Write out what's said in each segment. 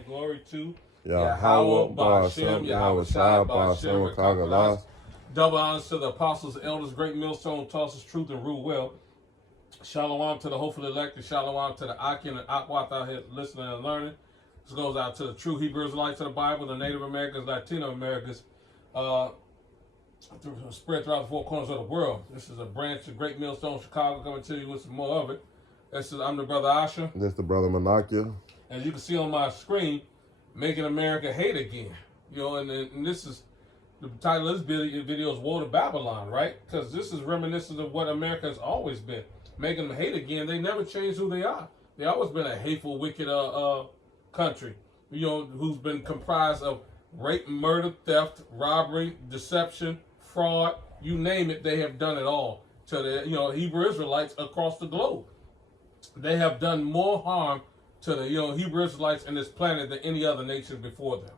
and glory to Yahweh, Ba'ashem, Yahweh Shai, Ba'ashem, Kagalas. Double honors to the apostles, elders, great millstone, tosses truth and rule well. Shalom to the hopefully elected. Shalom to the Akin and Akwat out here listening and learning. This goes out to the true Hebrew Israelites of the Bible, the Native Americans, Latino Americans, spread throughout the four corners of the world. This is a branch of Great Millstone Chicago coming to you with some more of it. I'm the brother Asha. This the brother Manakia. As you can see on my screen, Making America Hate Again. You know, and this is the title of this video is Woe to Babylon, right? Because this is reminiscent of what America has always been. Making them hate again. They never changed who they are. They always been a hateful, wicked country. You know, who's been comprised of rape, murder, theft, robbery, deception, fraud, you name it, they have done it all to the Hebrew Israelites across the globe. They have done more harm to the Hebrew Israelites in this planet than any other nation before them.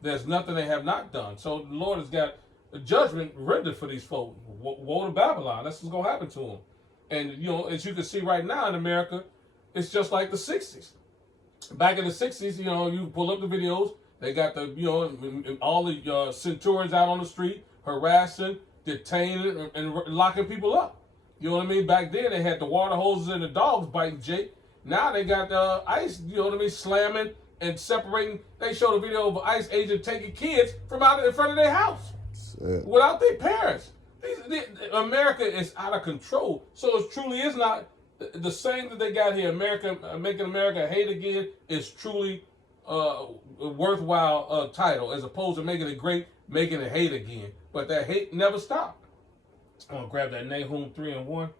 There's nothing they have not done. So the Lord has got a judgment rendered for these folks. Woe to Babylon. That's what's gonna happen to them. And as you can see right now in America, it's just like the '60s. Back in the '60s, you pull up the videos. They got the all the centurions out on the street harassing, detaining, and locking people up. You know what I mean? Back then they had the water hoses and the dogs biting Jake. Now they got the ICE, slamming and separating. They showed a video of an ICE agent taking kids from out in front of their house without their parents. America is out of control. So it truly is not the same that they got here. Making America Hate Again is truly a worthwhile title, as opposed to Making It Great, Making It Hate Again. But that hate never stopped. I'm going to grab that Nahum 3:1.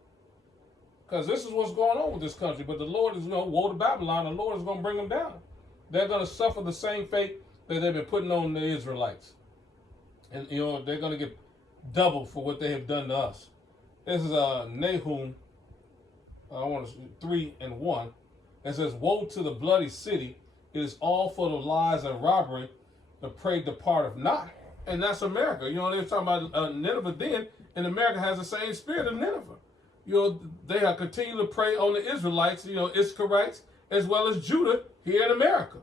Because this is what's going on with this country. But the Lord is, woe to Babylon. The Lord is going to bring them down. They're going to suffer the same fate that they've been putting on the Israelites. And, they're going to get double for what they have done to us. This is Nahum 3:1. It says, woe to the bloody city. It is all full of lies and robbery. The prey departeth not. And that's America. They were talking about Nineveh then, and America has the same spirit of Nineveh. They are continuing to prey on the Israelites, Israelites, as well as Judah here in America.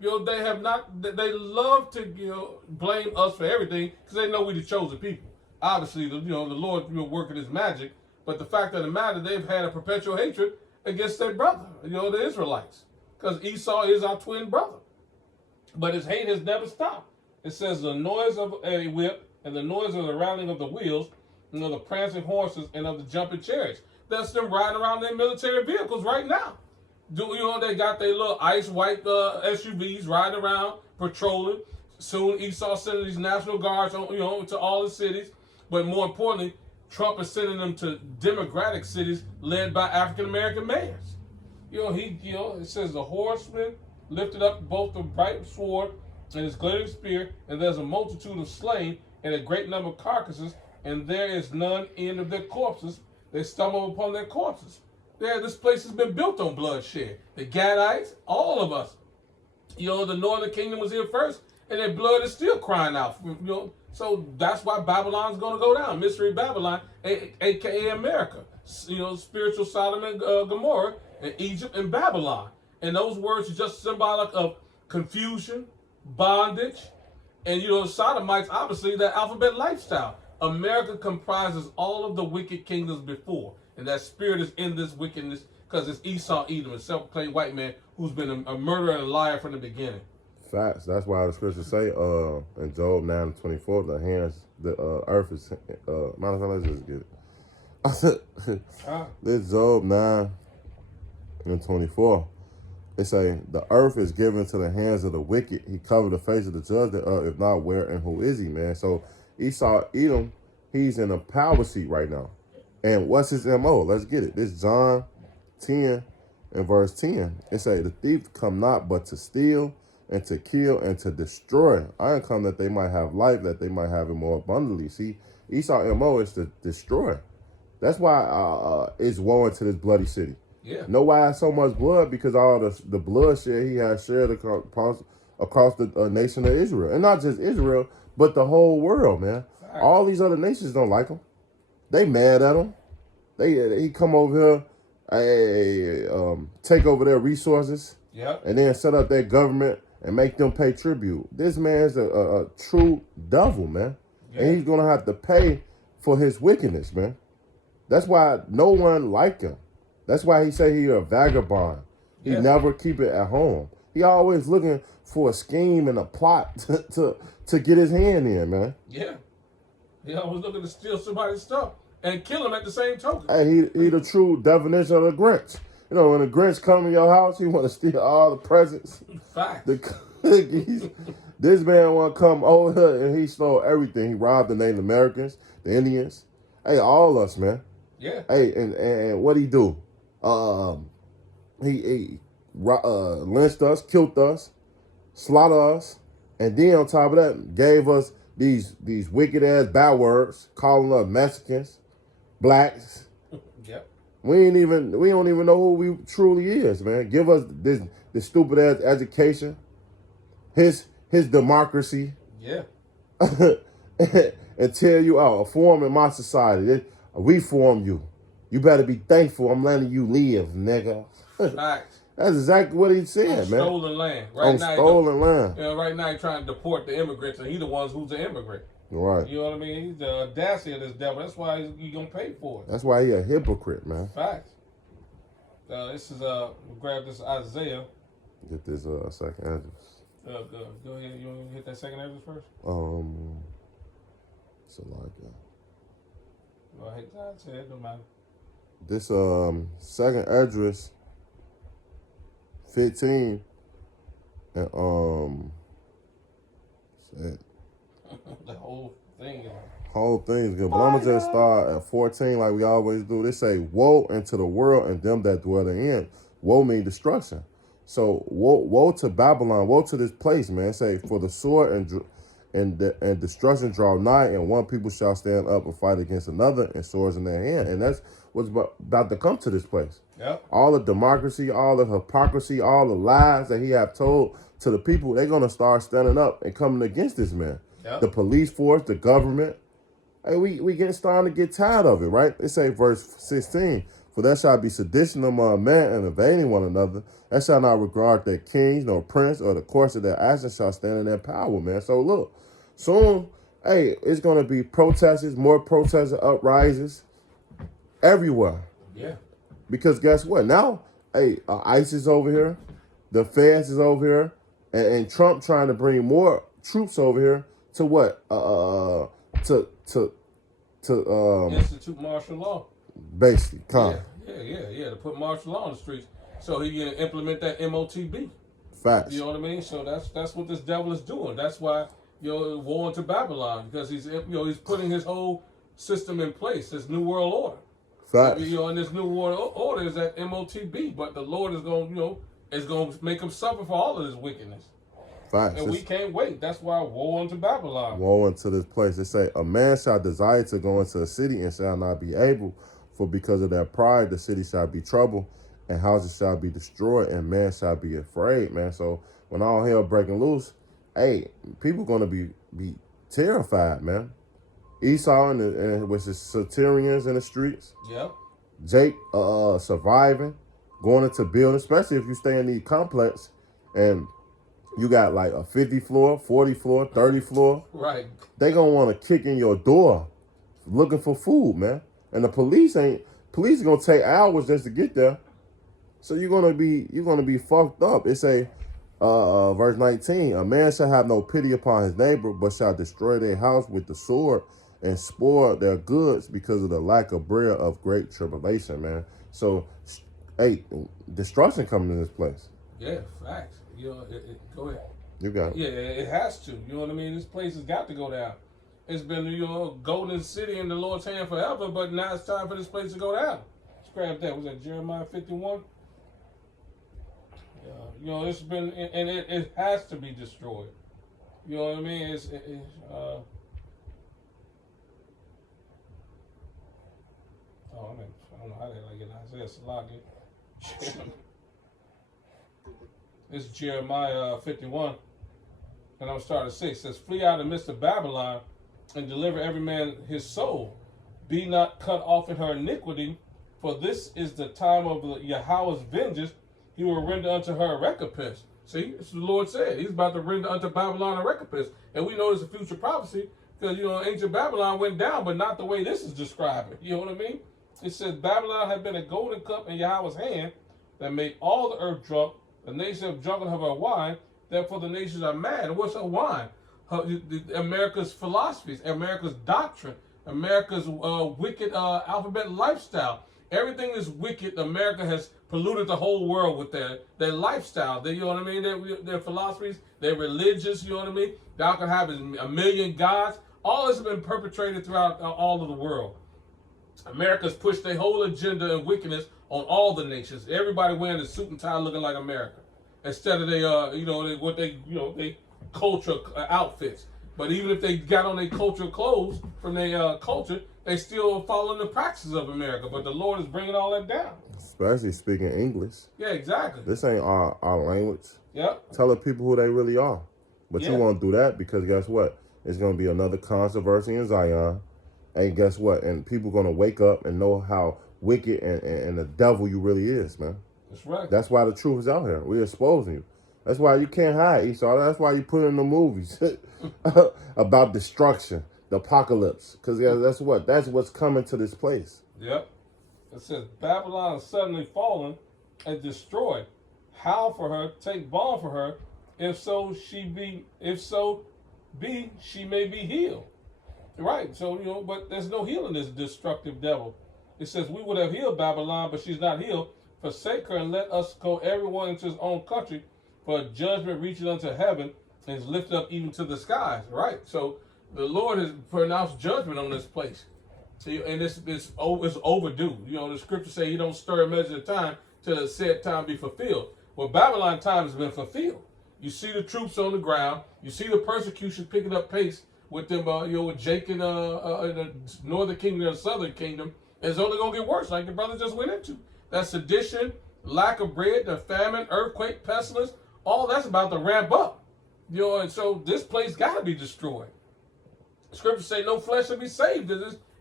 They have not. They love to blame us for everything because they know we're the chosen people. Obviously, the Lord working His magic, but the fact of the matter, they've had a perpetual hatred against their brother, the Israelites, because Esau is our twin brother. But his hate has never stopped. It says the noise of a whip and the noise of the rattling of the wheels, the prancing horses and of the jumping chariots. That's them riding around their military vehicles right now. They got their little ice white SUVs riding around, patrolling. Soon Esau sending these National Guards to all the cities. But more importantly, Trump is sending them to democratic cities led by African American mayors. It says the horseman lifted up both the bright sword and his glittering spear, and there's a multitude of slain and a great number of carcasses, and there is none end of their corpses. They stumble upon their corpses. This place has been built on bloodshed. The Gadites, all of us. The northern kingdom was here first, and their blood is still crying out. So that's why Babylon's going to go down. Mystery Babylon, a.k.a. America. Spiritual Sodom and Gomorrah, and Egypt and Babylon. And those words are just symbolic of confusion, bondage, and Sodomites, obviously, that alphabet lifestyle. America comprises all of the wicked kingdoms before, and that spirit is in this wickedness because it's Esau Edom, a self-proclaimed white man who's been a murderer and a liar from the beginning. Facts. That's why the scriptures say in Job 9:24, the earth is matter of fact, let's just get it. This Job 9:24. They say, the earth is given to the hands of the wicked. He covered the face of the judge, if not, where and who is he, man? So Esau Edom, he's in a power seat right now. And what's his MO? Let's get it. This John 10 and verse 10. It say, the thief come not but to steal and to kill and to destroy. I am come that they might have life, that they might have it more abundantly. See, Esau MO is to destroy. That's why it's woe into this bloody city. Yeah. Know why so much blood? Because all the bloodshed he has shared across the nation of Israel. And not just Israel, but the whole world, man. Right. All these other nations don't like him. They mad at him. He come over here, take over their resources, yep, and then set up their government and make them pay tribute. This man's a true devil, man. Yeah. And he's going to have to pay for his wickedness, man. That's why no one like him. That's why he say he a vagabond. He never keep it at home. He always looking for a scheme and a plot to get his hand in, man. Yeah. He always looking to steal somebody's stuff and kill him at the same token. Hey, he the true definition of the Grinch. You know, when the Grinch come to your house, he want to steal all the presents. Fact. This man want to come over here and he stole everything. He robbed the Native Americans, the Indians. Hey, all us, man. Yeah. Hey, and what he do? He lynched us, killed us, slaughtered us, and then on top of that, gave us these wicked ass bad words, calling us Mexicans, blacks. Yep. We don't even know who we truly is, man. Give us this stupid ass education, his democracy. Yeah. And tell you, form in my society. We form you. You better be thankful I'm letting you live, nigga. Facts. That's exactly what he said, man. Stolen land. On stolen land. You know, right now he's trying to deport the immigrants, and he the ones who's an immigrant. Right. You know what I mean? He's the audacity of this devil. That's why he's going to pay for it. That's why he a hypocrite, man. Facts. This is, we'll grab this Isaiah. Get this second address. Go ahead. You want to hit that second address first? So like Well, I hate that. It don't matter. this second address 15 and said The whole thing is. whole thing's good. But I'm gonna just start at 14 like we always do. They say, woe unto the world and them that dwell therein. Woe means destruction. So woe to Babylon, woe to this place, man. Say, for the sword and destruction draw nigh, and one people shall stand up and fight against another, and swords in their hand. And that's what's about to come to this place. Yep. All the democracy, all the hypocrisy, all the lies that he have told to the people, they're gonna start standing up and coming against this man. Yep. The police force, the government. Hey, we starting to get tired of it, right? They say verse 16, for there shall be sedition among men and invading one another. That shall not regard their kings, nor prince, or the course of their actions shall stand in their power, man. So look, soon, hey, it's gonna be protests, more protests, uprisings everywhere. Yeah. Because guess what? Now, hey, ICE is over here, the feds is over here, and Trump trying to bring more troops over here to what? To institute martial law. Basically, Yeah. To put martial law on the streets, so he can implement that MOTB. Facts. You know what I mean? So that's what this devil is doing. That's why war into Babylon, because he's putting his whole system in place. This new world order. Facts. And this new world order is that MOTB, but the Lord is going to make him suffer for all of his wickedness. Facts. And we can't wait. That's why woe unto Babylon. Woe unto this place. They say, a man shall desire to go into a city and shall not be able, for because of their pride the city shall be troubled, and houses shall be destroyed, and man shall be afraid, man. So when all hell breaking loose, hey, people gonna be terrified, man. Esau and with his Satirians in the streets. Yep. Jake surviving, going into building, especially if you stay in the complex and you got like a 50 floor, 40 floor, 30 floor. Right. They gonna want to kick in your door looking for food, man. And the police are gonna take hours just to get there. So you're gonna be fucked up. It say verse 19, a man shall have no pity upon his neighbor, but shall destroy their house with the sword and spoil their goods because of the lack of bread of great tribulation, man. So, hey, destruction coming in this place. Yeah, facts. Go ahead. You got it. Yeah, it has to. You know what I mean? This place has got to go down. It's been, golden city in the Lord's hand forever, but now it's time for this place to go down. Let's grab that. Was that Jeremiah 51? It's been, and it has to be destroyed. You know what I mean? I don't know how they like it. Isaiah Salaki. It's Jeremiah 51. And I'm starting at 6. It says, flee out of the midst of Babylon and deliver every man his soul. Be not cut off in her iniquity, for this is the time of Yahweh's vengeance. He will render unto her a recompense. See, this is what the Lord said. He's about to render unto Babylon a recompense. And we know it's a future prophecy because, ancient Babylon went down, but not the way this is describing. You know what I mean? It says, Babylon had been a golden cup in Yahweh's hand that made all the earth drunk. The nations have drunken of her wine. Therefore, the nations are mad. And what's her wine? America's philosophies, America's doctrine, America's wicked alphabet lifestyle. Everything is wicked. America has polluted the whole world with their lifestyle. You know what I mean? Their philosophies, their religious, you know what I mean? Thou can have a million gods. All this has been perpetrated throughout all of the world. America's pushed their whole agenda and wickedness on all the nations. Everybody wearing a suit and tie looking like America. Instead of they culture outfits. But even if they got on their cultural clothes from their culture, they still following the practices of America. But the Lord is bringing all that down. Especially speaking English. Yeah, exactly. This ain't our language. Yep. Tell the people who they really are. But you won't do that because guess what? It's going to be another controversy in Zion. And guess what? And people going to wake up and know how wicked and the devil you really is, man. That's right. That's why the truth is out here. We're exposing you. That's why you can't hide, Esau. That's why you put in the movies about destruction, the apocalypse. Because that's what's coming to this place. Yep. It says Babylon is suddenly fallen and destroyed. Howl for her, take balm for her, if so be she may be healed. Right. So, but there's no healing this destructive devil. It says we would have healed Babylon, but she's not healed. Forsake her and let us go everyone into his own country. For judgment reaches unto heaven and is lifted up even to the skies. Right. So the Lord has pronounced judgment on this place. See, and it's overdue. The scriptures say he don't stir a measure of time till the said time be fulfilled. Well, Babylon time has been fulfilled. You see the troops on the ground. You see the persecution picking up pace with them, with Jake in the northern kingdom and the southern kingdom. And it's only going to get worse, like the brother just went into. That sedition, lack of bread, the famine, earthquake, pestilence, all that's about to ramp up. And so this place got to be destroyed. Scriptures say no flesh shall be saved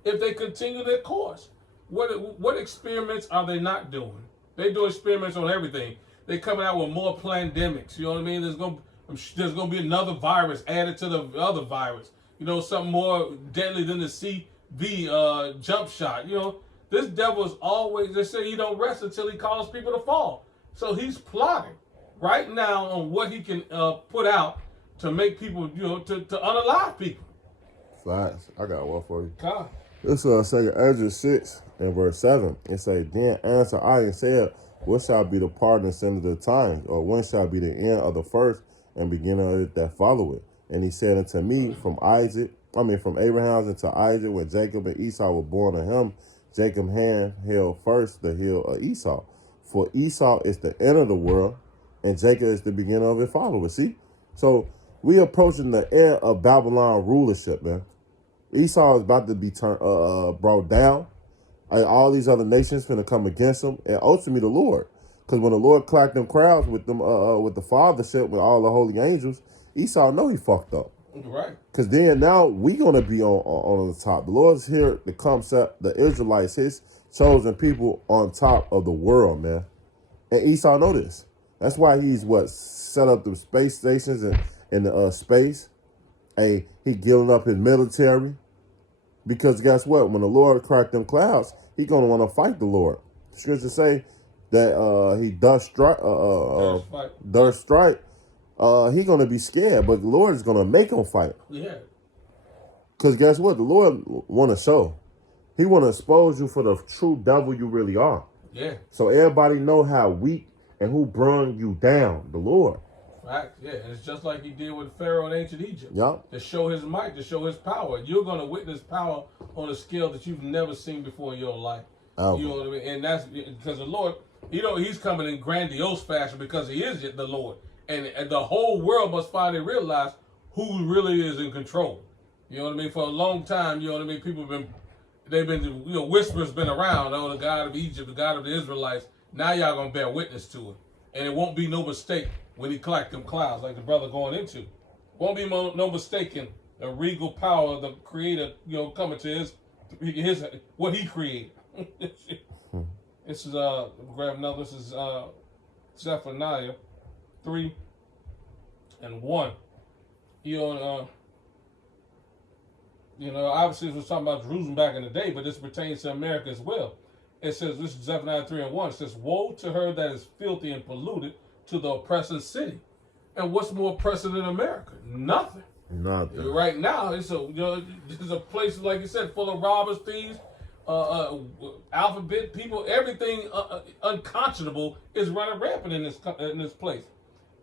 if they continue their course. What experiments are they not doing? They do experiments on everything. They coming out with more pandemics. You know what I mean? There's gonna be another virus added to the other virus. Something more deadly than the CV jump shot. This devil is always. They say he don't rest until he calls people to fall. So he's plotting right now on what he can put out to make people, to unalive people. Facts. I got one for you. God. This is 2 Ezra 6 and verse 7. It say, Then answered I and said, What shall be the part and sin of the times? Or when shall be the end of the first and beginning of it that follow it? And he said unto me, from Abraham unto Isaac, when Jacob and Esau were born of him, Jacob's hand held first the heel of Esau. For Esau is the end of the world, and Jacob is the beginning of his followers. See? So we approaching the end of Babylon rulership, man. Esau is about to be brought down. And all these other nations finna come against him, and ultimately the Lord. Because when the Lord clacked them crowds with them, with the fathership, with all the holy angels, Esau know he fucked up. Right. Because then now we gonna be on the top. The Lord's here to come set the Israelites, his chosen people, on top of the world, man. And Esau know this. That's why he's set up the space stations and in the space. And he gilling up his military. Because guess what? When the Lord cracked them clouds, he gonna want to fight the Lord. The scriptures say that he does strike. He gonna be scared, but the Lord is gonna make him fight. Yeah. Because guess what? The Lord want to show. He want to expose you for the true devil you really are. Yeah. So everybody know how weak and who brung you down. The Lord. Right. Yeah. And it's just like he did with Pharaoh in ancient Egypt. Yep. To show his might, to show his power. You're going to witness power on a scale that you've never seen before in your life. Oh. You know what I mean? And that's because the Lord, he's coming in grandiose fashion because he is the Lord. And the whole world must finally realize who really is in control. You know what I mean? For a long time, you know what I mean? People whispers been around. Oh, the God of Egypt, the God of the Israelites. Now y'all going to bear witness to it. And it won't be no mistake when he clacked them clouds like the brother going into. Won't be no mistaking the regal power of the creator, coming to his what he created. This is grab another. This is Zephaniah 3 and 1. Obviously, it was talking about Jerusalem back in the day, but this pertains to America as well. It says, this is Zephaniah 3 and 1. It says, woe to her that is filthy and polluted, to the oppressing city. And what's more oppressive than America? Nothing. Nothing. Right now, this is a place, like you said, full of robbers, thieves, alphabet people. Everything unconscionable is running rampant in this place.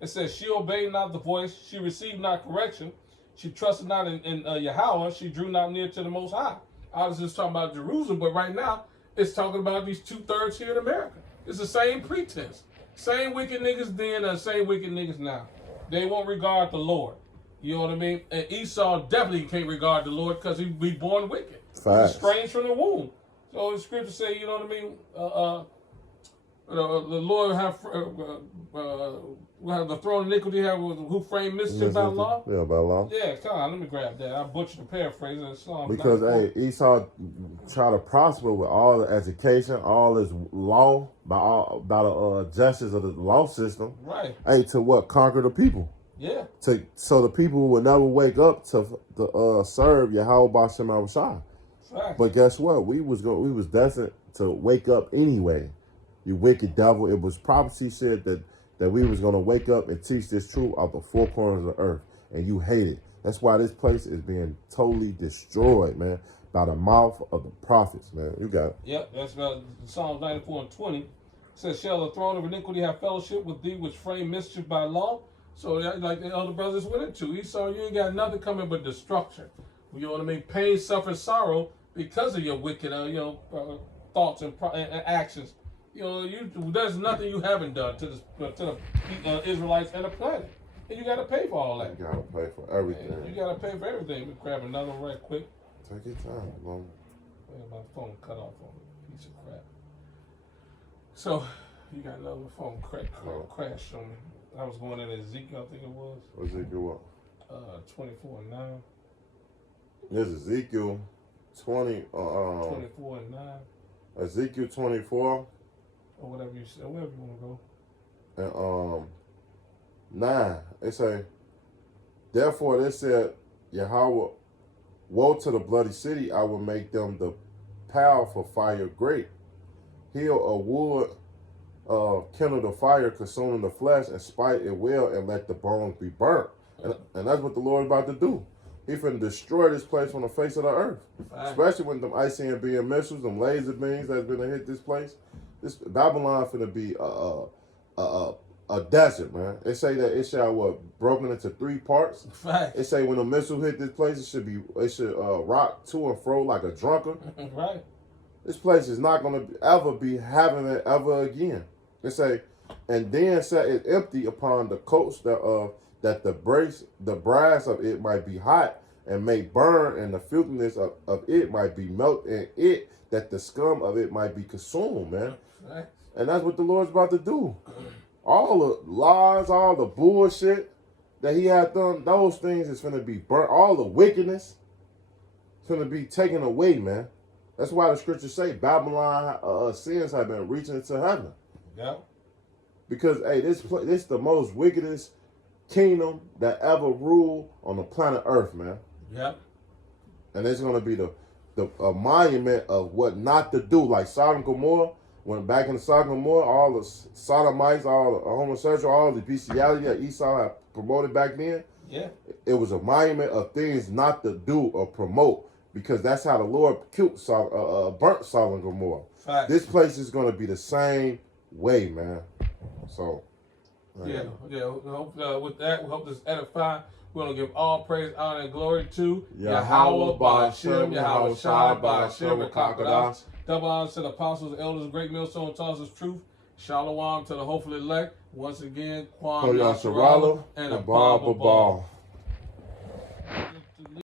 It says, she obeyed not the voice, she received not correction, she trusted not in Yahweh, she drew not near to the Most High. Obviously, it's talking about Jerusalem, but right now, it's talking about these 2/3 here in America. It's the same pretense. Same wicked niggas then and same wicked niggas now. They won't regard the Lord. You know what I mean? And Esau definitely can't regard the Lord because he be born wicked. Facts. He's strange from the womb. So the scripture say, you know what I mean? The Lord will have the throne of iniquity, who framed mischief by law. Yeah, by law. Yeah, come on, let me grab that. I butchered the paraphrase of the song. Because Esau tried to prosper with all the education, all this law, by the justice of the law system. Right. To what? Conquer the people. Yeah. So the people would never wake up to serve Yahweh B'Shem Al-Shai. Right. But guess what? We was destined to wake up anyway. You wicked devil. It was prophecy said that we was gonna wake up and teach this truth out the four corners of the earth, and you hate it. That's why this place is being totally destroyed, man, by the mouth of the prophets, man. You got it. Yep, that's about Psalms 94 and 20. It says, shall the throne of iniquity have fellowship with thee, which frame mischief by law? So, like the elder brothers went into, Esau, you ain't got nothing coming but destruction. You know what I mean? Pain, suffering, sorrow because of your wicked, thoughts and actions. There's nothing you haven't done to the Israelites and the planet, and you got to pay for all that. You gotta pay for everything. You got to pay for everything. Let me grab another one right quick. Take your time, man. My phone cut off on me. Piece of crap. So, you got another phone crash on me. I was going in Ezekiel, I think it was. Ezekiel what? 24 and 9. This is Ezekiel 24 and 9. Ezekiel 24. Or whatever you say, wherever you want to go. And 9. It say, therefore they said, Yahweh, woe to the bloody city, I will make them the powerful fire great. Heal a wood, kindle the fire, consuming the flesh, and spite it well, and let the bones be burnt. And that's what the Lord is about to do. He finna destroy this place from the face of the earth. Right. Especially when them ICBM missiles, them laser beams that's gonna hit this place. This Babylon finna be a desert, man. They say that it shall broken into 3 parts. Right. They say when a missile hit this place, it should rock to and fro like a drunkard. Right. This place is not gonna ever be having it ever again. They say, and then set it empty upon the coast that the brass of it might be hot and may burn, and the filthiness of it might be melt, and it that the scum of it might be consumed, man. Right. And that's what the Lord's about to do. All the lies, all the bullshit that he had done, those things is going to be burnt. All the wickedness is going to be taken away, man. That's why the scriptures say Babylon sins have been reaching into heaven. Yeah. Because, hey, this is the most wickedest kingdom that ever ruled on the planet Earth, man. Yeah. And it's going to be a monument of what not to do, like Sodom and Gomorrah. When back in Sodom and Gomorrah, all the sodomites, all the homosexual, all the bestiality that Esau had promoted back then, yeah, it was a monument of things not to do or promote, because that's how the Lord burnt Sodom and Gomorrah. Facts. This place is going to be the same way, man. So, man. Yeah. With that, we hope this edify. We're going to give all praise, honor, and glory to Yahweh B'Shem, Yahweh Shai B'Shem, Kakadash. Double honor to the apostles, elders, great millstone, tells us truth. Shalom to the hopefully elect. Once again, Kwam Yasharala and Abba Ball.